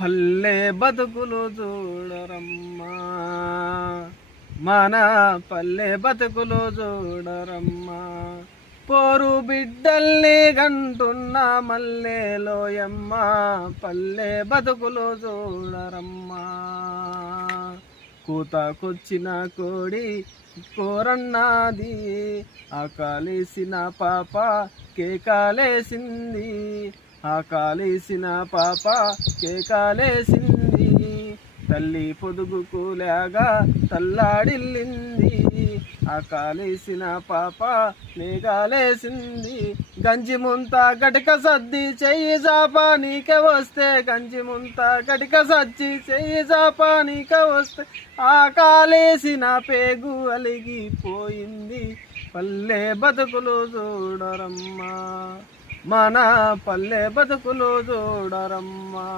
పల్లె బతుకులు చూడరమ్మా, మన పల్లె బతుకులు చూడరమ్మా. పోరు బిడ్డల్ని గంటున్న మల్లెలోయమ్మ, పల్లె బతుకులు చూడరమ్మా. కూతకొచ్చిన కోడి కోరన్నాది, ఆకలేసిన పాప కేకాలేసింది, ఆకలేసిన పాప కేకాలేసింది. తల్లి పొదుగుకు లేగా తల్లాడిల్లింది, ఆకలేసిన పాప మేఘాలేసింది. గంజి ముంత గటిక సద్ది చెయ్యి జాపానికే వస్తే, గంజి ముంత గటిక సచ్చి చెయ్యి జాపానికే వస్తే, ఆకలేసిన పేగు అలిగిపోయింది. పల్లె బతుకులు చూడరమ్మా, మన పల్లె బతుకులు చూడరమ్మా.